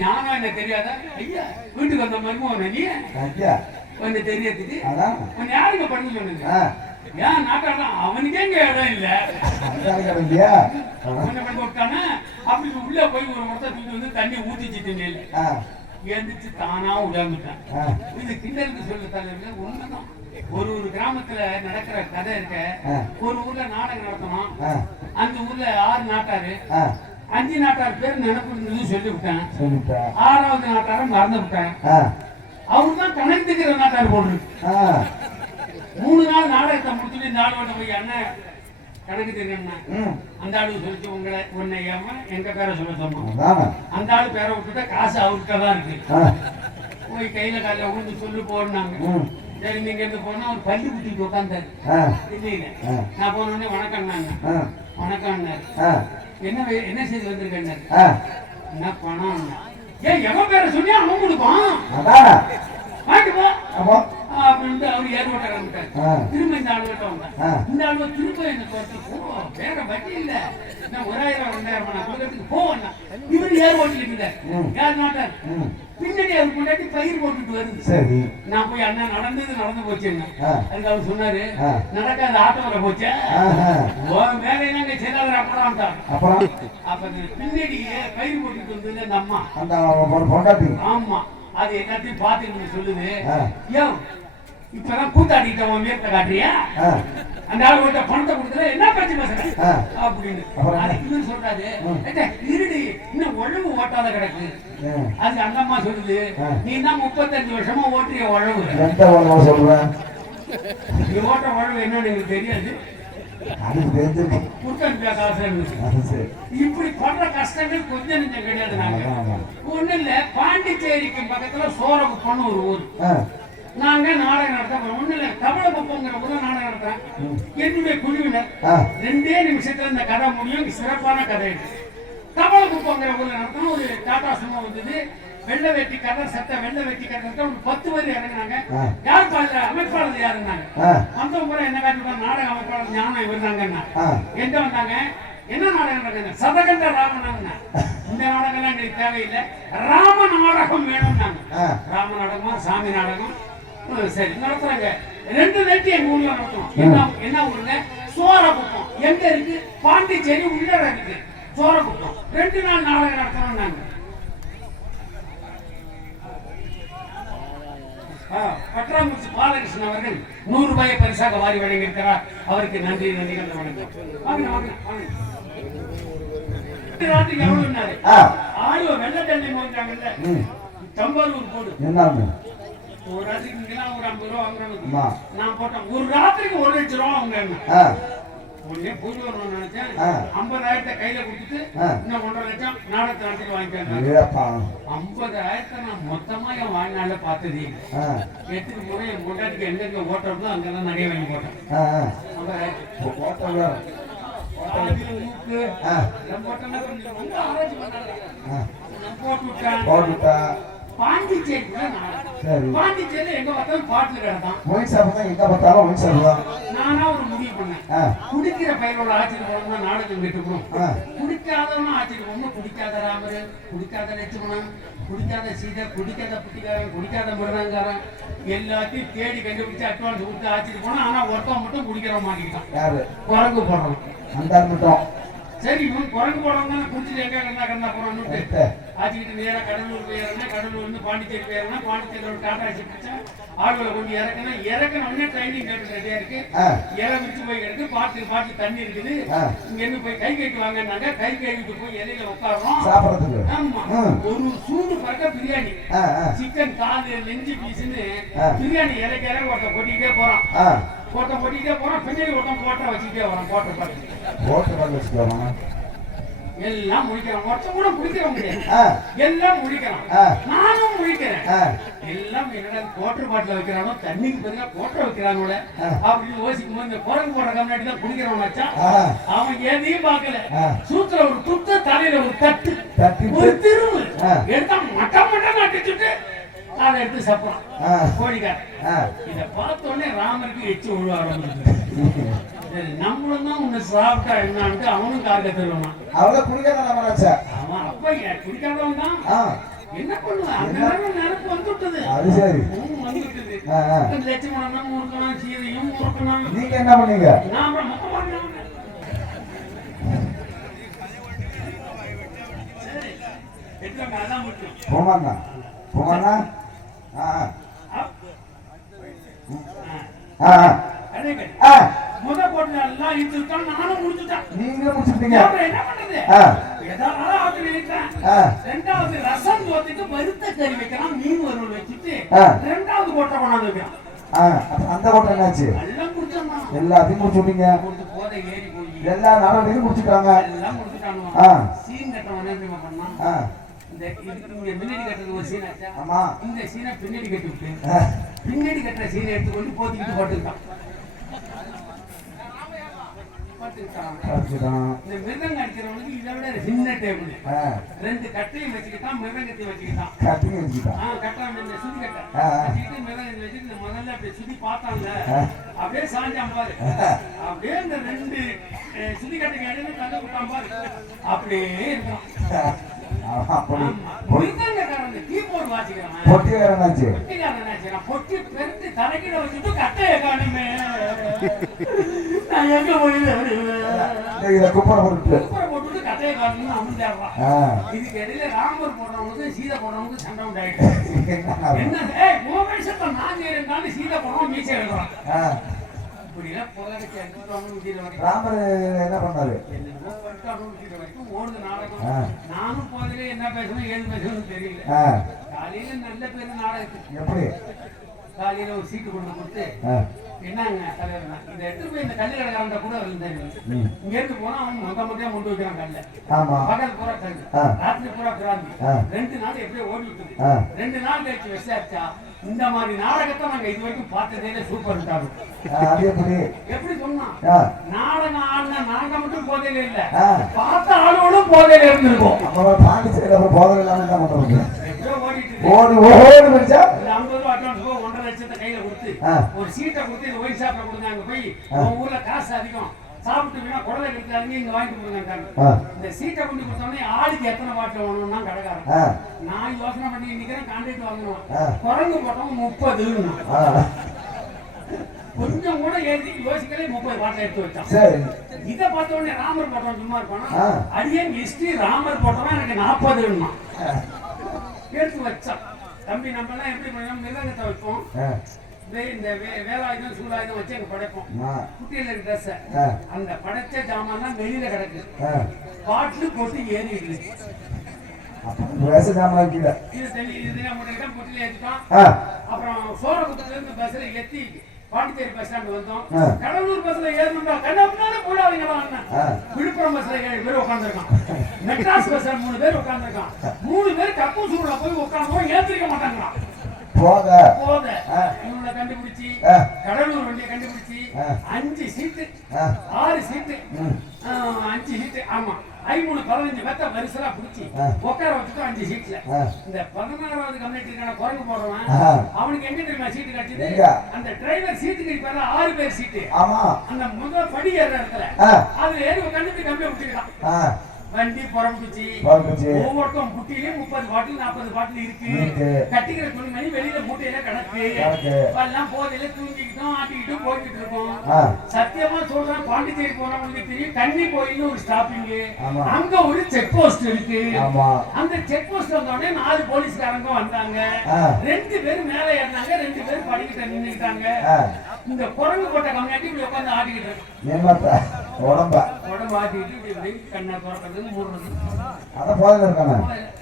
ஞானம் என்ன தெரியாதா? ஐயா வீட்டுக்கு வந்த மருமகன் நீ கொஞ்சம் தெரியறதுக்கு உன்னை யாருங்க பண்ண சொன்னது? ஏன் நாட்டாளம் அவனுக்கே இங்க இடம் இல்ல விட்டானா அப்படி உள்ள போய் ஒரு முறை தூக்கி வந்து தண்ணி ஊத்திச்சுட்டு மேல எழுந்திரிச்சு தானா உடம்புட்டான். இது கிண்டலுக்கு சொல்ல தலைவர்கள் உண்மைதான். ஒரு கிராமத்துல நடக்கிற கதை இருக்க. ஒரு ஊர்ல நாடகம் நடத்தணும். அந்த ஊர்ல 6 நாட்டாரு 5 நாட்டார் பேர் நினைப்பு இருந்தது சொல்லி விட்டேன். 6வது நாட்டார மறந்து விட்டேன். அவருதான் கணக்கு திக்கிற நாட்டார் போடுறது. 3 நாள் நாடகத்தை முடிச்சுட்டு இந்த ஆளோட போய் அண்ணன் கணக்கு தெரியும்னா அந்த ஆளு சொல்லிச்சு உன்னை ஏமா எங்க பேரை சொல்ல சொன்னோம். அந்த ஆளு பேரை விட்டுட்டா காசு அவர்கிட்ட தான் இருக்கு. போய் கையில காலையில உழுந்து சொல்லி போடுனாங்க. சரி நீங்க இருந்து போனா அவர் பள்ளி குட்டிட்டு உட்காந்தாரு. இல்ல நான் போன உடனே வணக்கம்னாங்க. வணக்கம்னாரு. என்ன செய்து வந்திருக்கேன்? என்ன பணம்? ஏன் எவன் பேரை சொல்லி அவன் கொடுப்பான் வாங்கிட்டு போ அப்படின்ட்டு அவர் ஏர்போட்ட கிளம்பிட்டார். திரும்ப இந்த ஆளுகிட்ட வந்தேன். இந்த ஆளுவ திரும்ப எனக்கு ஒருத்தர் வேற வட்டி இல்ல 1000 2000 நான் கொடுக்கறதுக்கு போவேன்னா இவரு ஏர்போட்டில் இருந்தார். யார் நாட்டார் பின்னாடி அவர் கொண்டாடி பயிர் போட்டுட்டு வருது. சரி நான் போய் அண்ணா நடந்து போச்சுங்க. அதுக்கு அவர் சொன்னாரு நடக்காத ஆட்டோல போச்சா வேற என்னங்க செய்தாத அப்புறம் அப்ப பின்னாடி பயிர் போட்டுட்டு வந்தது அந்த அம்மா. ஆமா அது எல்லாத்தையும் பார்த்து சொல்லுது. ஏன் இப்பதான் கூத்தாடிட்ட உன் வீட்டை காட்டுறியா? அந்த ஆளுகிட்ட பணத்தை கொடுத்துல என்ன பேச்சு பேசுற அப்படின்னு அதுக்கு சொல்றாரு. இருடி இன்னும் உழவு ஓட்டாத கிடக்கு. அது அந்த அம்மா சொல்லுது நீ தான் 35 வருஷமா ஓட்டுறிய உழவு. நீ ஓட்ட உழவு என்னன்னு எனக்கு தெரியாது. இப்படி பண்ற கஷ்டங்கள் கொஞ்சம் நெஞ்சம் கிடையாது. நாங்க ஒண்ணு இல்ல பாண்டிச்சேரிக்கு பக்கத்துல சோரகுப்பம்னு ஒரு ஊர். நாங்க நாடகம் நடத்த ஒண்ணு இல்ல கபலகுப்பங்கிற ஊர்ல நாடகம் நடத்துறேன். என்னுடைய குழுவினர் 2 நிமிஷத்துல இந்த கதை முடியும். சிறப்பான கதை. கபலகுப்பங்கிற ஊர்ல நடத்தணும். ஒரு டாடா சும்மா வந்தது. வெள்ளை வெட்டி கதர் சட்ட வெள்ளை வெட்டி கதர் ஒரு 10 பேர் இறங்கினாங்க. யார் பாருங்க அமைப்பாளர் யாருன்னாங்க. வந்தவங்க கூட என்ன காட்டுறாங்க நாடக அமைப்பாளர் ஞானம் இருந்தாங்கன்னா எங்க வந்தாங்க. என்ன நாடகம் நடக்குது? சதகண்ட ராமனாங்க. இந்த நாடகம் எல்லாம் எங்களுக்கு தேவையில்லை. ராம நாடகம் வேணும்னாங்க. ராம நாடகமா சாமி நாடகம் சரி நடத்துறாங்க. 2 வேட்டி எங்க ஊர்ல நடத்தணும். என்ன ஊருங்க? சோரகுப்பம். எங்க இருக்கு? பாண்டிச்சேரி உள்ள இருக்கு சோரகுப்பம். 2 நாள் நாடகம் நடத்தணும். நாங்க பட்ராமுச்சி பாலகிருஷ்ணன் அவர்கள் 100 ரூபாயை பரிசாக வாரி வழங்கியிருக்கிறார். அவருக்கு நன்றி நன்றிகள் வணக்கம். ஆய்வு வெள்ள தண்ணி போட்டாங்கல்ல தம்பாலூர் போடு ஒரு ராத்திரிக்கு ஒரு 50 ரூபா வாங்குறாங்க. நான் போட்டேன் ஒரு ராத்திரிக்கு 1 லட்சம் ரூபா அவங்க உடனே பூஜை வரணும்னு நினைச்சேன். 50,000 கையில கொடுத்துட்டு இன்னும் 1.5 லட்சம் நாடகத்தை நடத்திட்டு வாங்கிட்டாங்க. 50,000 நான் மொத்தமா என் வாழ்நாள்ல பார்த்தது. எடுத்துட்டு போய் என் பொண்டாட்டிக்கு எங்க ஓட்டுறதோ அங்கெல்லாம் நிறைய வாங்கி போட்டேன். 50,000 போட்டு பாண்டிச்சேரி எங்க பார்த்தாலும் பாட்டுல கிடந்தான். நானா ஒரு முடிவு பண்ணேன். குடிக்கிற பயிரோட ஆட்சிக்கு போனோம்னா நாடகம் கெட்டுக்கணும். குடிக்காதவனா ஆட்சிக்கு போகணும். குடிக்காத ராமரு, குடிக்காத லட்சுமணன், குடிக்காத சீதை, குடிக்காத புட்டிக்காரன், குடிக்காத முருகங்காரன் எல்லாத்தையும் தேடி கண்டுபிடிச்சு அட்வான்ஸ் கொடுத்து ஆட்சிக்கு போனா. ஆனா ஒருத்தவன் மட்டும் குடிக்கிற மாட்டேங்கிட்டான். குரங்கு போடுறோம். சரி இவன் குரங்கு போடுறவங்க குடிச்சிட்டு எங்க கண்ணா போறான்னு ஆச்சுக்கிட்டு நேரம் கடலூர் போயிறேன்னா கடலூர் வந்து பாண்டிச்சேரி போயிறேன்னா பாண்டிச்சேரியோட டாடா ஆட்சி பிடிச்சா ஆளுகளை கொண்டு இறக்கணும்னே ட்ரைனிங் கேட்டு ரெடியா இருக்கு. இலை விரிச்சு போய் கிடக்கு. பாட்டு தண்ணி இருக்குது. இங்க இருந்து போய் கை கழுவிட்டு வாங்கினாங்க. கை கழுவிட்டு போய் இலையில உட்காடுறோம். ஆமா ஒரு சூடு பறக்க பிரியாணி சிக்கன் காது நெஞ்சு பீஸ்ன்னு பிரியாணி இலைக்கு இலை ஒருத்த கொட்டிக்கிட்டே போறான். பின்னாடி ஒருத்தன் போட்ட வச்சுக்கிட்டே வரான். போட்ட எல்லாம் முடிக்கிறான். ஒருத்தன் கூட குடிக்கிறோம் எல்லாம் முடிக்கிறான். நானும் முடிக்கிறேன். எல்லாம் என்னடா கோட்டர் பாட்டில வைக்கிறானோ தண்ணிக்கு பதிலா கோட்டர் வைக்கிறானோட அப்படின்னு யோசிக்கும் போது இந்த குரங்கு போடுற கம்னாடி தான் குடிக்கிறவன் வச்சா அவன் எதையும் பார்க்கல. சூத்துல ஒரு துத்து தலையில ஒரு தட்டு ஒரு திருவு எடுத்தா மட்டம் அடிச்சுட்டு அதை எடுத்து சாப்பிடலாம் கோழிக்கார. இதை பார்த்தோடனே ராமருக்கு எச்சு விழுவ ஆரம்பிச்சு. நம்மளும் தான் உன்னை சாப்பிட்டா என்னன்ட்டு அவனும் காக்க தருவான். அவன் குடிக்காதவன் தான். என்ன பண்ணுவேன் அந்த நினைப்பு வந்துட்டது. அது சரி வந்துட்டது. லட்சுமணன் முறுக்கணும், சீதையும் முறுக்கணும். நீங்க என்ன பண்ணீங்க? நான் போமாண்ணா போமாண்ணா. முத போட்டு எல்லாம் இழுத்துட்டோம், நானும் முடிச்சுட்டேன். நீங்க முடிச்சுட்டீங்க. என்ன பண்றது? ரெண்டாவது ரசம் தோத்துக்கு வறுத்த கறி வைக்கலாம், மீன் வறுவல் வச்சுட்டு ரெண்டாவது கோட்டை கொண்டாந்து வைக்கலாம். அந்த கோட்டை என்னாச்சு? எல்லாம் முடிச்சோம், எல்லாத்தையும் முடிச்சுட்டீங்க. போதை ஏறி போய் எல்லா நடவடிக்கையும் முடிச்சுட்டாங்க. எல்லாம் முடிச்சுட்டாங்க. சீன் கட்டவனே என்ன பண்ணா, பின்னாடி கட்டுறது ஒரு சீன் ஆச்சா. ஆமா, இந்த சீனை பின்னாடி கட்டி விட்டு பின்னாடி கட்டுற சீனை எடுத்து கொண்டு போத்திக்கிட்டு போட்டுக்கிட்டான். இந்த மிருதங்க அடிக்கிறவனுக்கு இதை விட சின்ன டேபிள், ரெண்டு கட்டையும் வச்சுக்கிட்டான், மிருதங்கத்தையும் வச்சுக்கிட்டான். கட்டாம இந்த சுதி கட்டை வச்சுக்கிட்டு மிருதங்கத்தை வச்சுட்டு முதல்ல அப்படி சுதி பார்த்தாங்க, அப்படியே சாஞ்சான் பாரு. அப்படியே இந்த ரெண்டு சுதி கட்டைக்கு இடையில தங்க விட்டான் பாரு, அப்படியே இருக்கான். கீபோர்டு வாசிக்கிறவன் பொட்டி பெருத்து தலைக்கிட வச்சுட்டு கட்டைய காணுமே, நான் எங்க போயிட்டு போட்டுட்டு கட்டைய காணும்னு அமுஞ்சாடுறான். இதுக்கு இடையில ராமர் போடுறவங்களுக்கு சீதை போடுறவங்களுக்கு சண்டை உண்டாயிட்டு என்ன நான் செய்யறேன் சீதை போடுறோம் மீசை எழுதுறான். ராமர் என்ன பண்ணாரு? ஓடுது நாடகம். நானும் போதிலே என்ன பேசணும் ஏது பேசணும் தெரியல. காலையில நல்ல பேரு நாடகத்துக்கு எப்படி காலையில ஒரு சீட்டு கொண்டு கொடுத்து என்னங்க தலைவர் இதை எடுத்து போய் இந்த கல்லு கடைக்காரன் கூட இருந்தாங்க. இங்க இருந்து போனா அவன் மொத்தமொத்தையா கொண்டு வைக்கிறான் கல்ல. பகல் பூரா கல்லு, ராத்திரி பூரா கிராந்தி. 2 நாள் எப்படியோ ஓடி விட்டுது. 2 நாள் கழிச்சு விசாரிச்சா இந்த மாதிரி நாடகத்தை நாங்க இது வரைக்கும் பார்த்ததே சூப்பர். எப்படி சொன்னா நாடகம் ஆடின நாங்க மட்டும் போதையில இல்ல, பார்த்த ஆளோடும் போதையில இருந்திருக்கோம். ஓடி ஓடி படிச்சா 50 ரூபா அட்வான்ஸ் 1.5 லட்சத்தை கையில கொடுத்து ஒரு சீட்டை கொடுத்து இந்த ஒயின் ஷாப்ல கொடுத்தாங்க. போய் ஊர்ல காசு அதிகம், சாப்பிட்டு வேணா குடலை எடுத்தாங்க, இங்க வாங்கிட்டு கொடுங்க. இந்த சீட்டை கொண்டு கொடுத்தோடனே ஆளுக்கு எத்தனை பாட்டில் வாங்கணும்னா கடைக்காரன். நான் யோசனை பண்ணி நிக்கிறேன், கான்ட்ராக்ட் வாங்கணும். குரங்கு போட்டோம் 30. கொஞ்சம் கூட ஏற்றி யோசிக்கலே 30 பாட்டில் எடுத்து வச்சான். இதை பார்த்த உடனே ராமர் போட்டோம் சும்மா இருப்பானா, அடியே ஹிஸ்டரி ராமர் போட்டோம்னா எனக்கு 40 எடுத்து வச்சான். தம்பி நம்ம எல்லாம் எப்படி பண்ணோம், மிருதங்கத்தை வைப்போம், இந்த வேலாயுதம் சூலாயுதம் வச்சு அங்க படைப்போம். குட்டியில இருக்க ட்ரெஸ் அந்த படைச்ச ஜாமான் வெளியில கிடக்கு, பாட்டில் போட்டு ஏறிடுது. அப்புறம் சோழகுட்டத்துல இருந்து பஸ்ல ஏத்தி பாண்டிச்சேரி பஸ் ஸ்டாண்ட் வந்தோம். கடலூர் பஸ்ல ஏறணும்டா கண்ணால போடாதீங்களா. விழுப்புரம் பஸ்ல 7 பேர் உட்காந்துருக்கான், மெட்ராஸ் பஸ்ல 3 பேர் உட்காந்துருக்கான். 3 பேர் கப்பு சூடுல போய் உட்காந்து ஏற்றிருக்க மாட்டாங்களா. இவங்களை கண்டுபிடிச்சி கடலூர் வண்டியை கண்டுபிடிச்சி 5 சீட்டு 6 சீட்டு 5 சீட்டு ஆமா 15 பேர்த்த வரிசலா பிடிச்சி உட்கார வச்சுட்டு 5 சீட்ல இந்த 16வது கம்யூனிட்டிக்கான குரங்கு போடுறவன் அவனுக்கு எங்க தெரியுமா சீட்டு கட்டிது, அந்த டிரைவர் சீட்டுக்கு இப்ப 6 பேர் சீட்டு. அந்த முதல் படி ஏற இடத்துல அதுல ஏறி உட்காந்து கம்பியை விட்டுக்கலாம். வண்டி புறம்புச்சு, ஒவ்வொருத்தரும் புட்டியிலே 30 பாட்டில் 40 பாட்டில் இருக்கு. கட்டிக்கிற துணிமணி வெளியில மூட்டையில கிடக்கு. எல்லாம் போதையில தூங்கிக்கிட்டோம் ஆட்டிக்கிட்டும் போய்கிட்டு இருக்கோம். சத்தியமா சொல்றேன், பாண்டிச்சேரி போனவங்களுக்கு தெரியும், கன்னி கோயில் ஒரு ஸ்டாப்பிங், அங்க ஒரு செக் போஸ்ட் இருக்கு. அந்த செக் போஸ்ட் வந்தோடனே 4 போலீஸ்காரங்க வந்தாங்க. 2 பேர் மேல ஏறினாங்க, 2 பேர் படிக்கிட்ட நின்றுட்டாங்க. இந்த குரங்கு போட்ட கம்யூனிட்டி இப்படி உட்காந்து ஆட்டிக்கிட்டு இருக்கு. உடம்பு ஆட்டிக்கிட்டு கண்ணை திறக்கிறது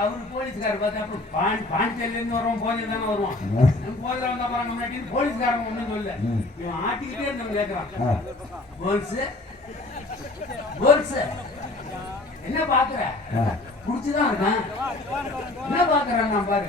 அவரு போலீஸ்காரர் பார்த்தா அப்புறம் பாண்டிச்சேரியில இருந்து வருவோம், போதையில தானே வருவோம். போதையில வந்தா பாருங்க முன்னாடி போலீஸ்காரங்க ஒண்ணும் சொல்ல, இவன் ஆட்டிக்கிட்டே இருந்தவங்க கேட்கறான், என்ன பாக்குற புடிச்சுதான் இருக்கேன், என்ன பாக்குறேன் நான் பாரு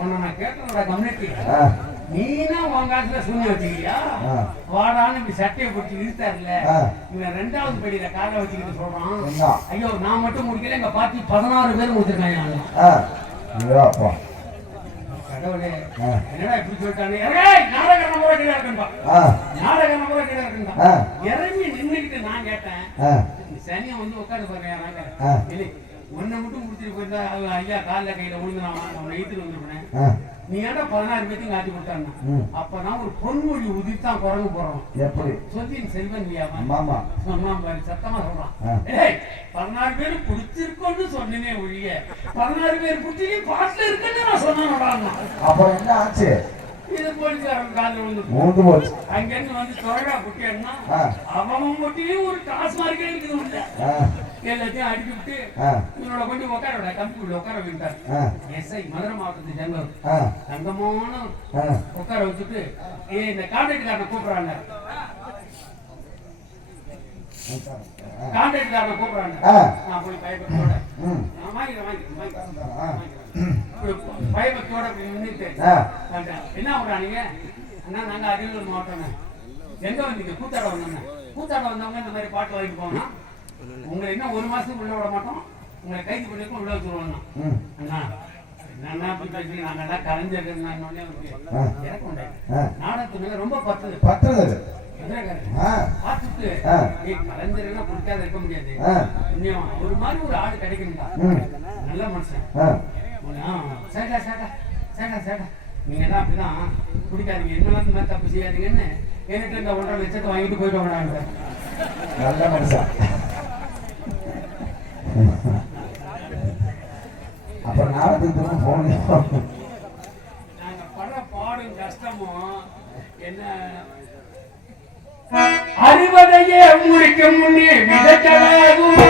உன்னை நான் கேட்கறோட கம்யூனிட்டி நீனா உன் காசுல சூன்ய வச்சுக்கிறியா, வாடான்னு இப்படி சட்டையை பிடிச்சி இழுத்தாருல, இவன் 2வது படியில காலை வச்சுக்கிட்டு சொல்றான், ஐயோ நான் மட்டும் முடிக்கல எங்க பாட்டி 16 பேர் முடிச்சிருக்காங்க. கடவுளே என்னடா இப்படி சொல்லிட்டாங்க, நாடக நம்புற கீழே இருக்குன்பா, நாடக நம்புற கீழே இருக்குன்பா. இறங்கி நின்றுக்கிட்டு நான் கேட்டேன், சனியை வந்து உட்காந்து பாருங்க ஒன்னை மட்டும் முடிச்சுட்டு போயிருந்தா ஐயா காலில் கையில விழுந்துனாமா அவனை எழுத்துட்டு வந்துருப்பேன். நீ ஏன்டா 16 பேத்தையும் காட்டி கொடுத்தாங்க. அப்பதான் ஒரு பொன்மொழி உதித்தான் குரங்கு போறோம். எப்படி சொல்லின் செல்வன் சொன்னா பாரு, சத்தமா சொல்றான். 16 பேரும் பிடிச்சிருக்கோன்னு சொன்னே ஒழிய 16 பேர் பிடிச்சி பாட்டுல இருக்குன்னு நான் சொன்னா. அப்புறம் என்ன ஆச்சு? இது போலீஸ்காரன் காலில் விழுந்து போச்சு. அங்க இருந்து வந்து தொழகா குட்டியான்னா அவன் குட்டியும் ஒரு டாஸ்மார்க்கே இருக்குது உள்ள. எல்லாத்தையும் அடிச்சு விட்டு இவனோட கொண்டு உட்கார விட கம்பிக்குள்ள உட்கார வைத்தார். எஸ்ஐ மதுரை மாவட்டத்து ஜெனரல் தங்கமான உட்கார வச்சுட்டு இந்த கான்ட்ராக்ட்காரனை கூப்பிடுறாங்க. கான்ட்ராக்ட்காரனை கூப்பிடுறாங்க. நான் போய் பயபக்தியோட பயபக்தியோட அப்படி நின்றுட்டு என்ன விடுறானுங்க அண்ணா, நாங்க அரியலூர் மாவட்டம். எங்க வந்தீங்க? கூத்தாட வந்தோங்க. கூத்தாட வந்தவங்க இந்த மாதிரி பாட்டு வாங்கி போனா உங்களை என்ன 1 மாசத்துக்கு உள்ள விட மாட்டோம், உங்களை கைது பண்ணிருக்கோம், உள்ள வச்சுருவோம். அண்ணா என்னன்னா அப்படி பேசி நாங்கெல்லாம் கலைஞர்கள் நாடகத்து மேல ரொம்ப பத்துது பார்த்துட்டு கலைஞர்கள் பிடிக்காத இருக்க முடியாது. ஒரு மாதிரி ஒரு ஆடு கிடைக்கணும்டா, நல்ல மனுஷன். சேட்டா சேட்டா சேட்டா சேட்டா நீங்க எல்லாம் அப்படிதான் பிடிக்காதீங்க, என்னெல்லாம் இந்த மாதிரி தப்பு செய்யாதீங்கன்னு என்கிட்ட இந்த 1.5 லட்சத்தை வாங்கிட்டு போயிட்டு வாங்க. நல்ல மனுஷன். அப்புறம் நாடகத்துக்கு போகணும். நாங்க பட பாடும் கஷ்டமும் என்ன அறிவதையே முடிக்க முன்னே விதச்சலாகும்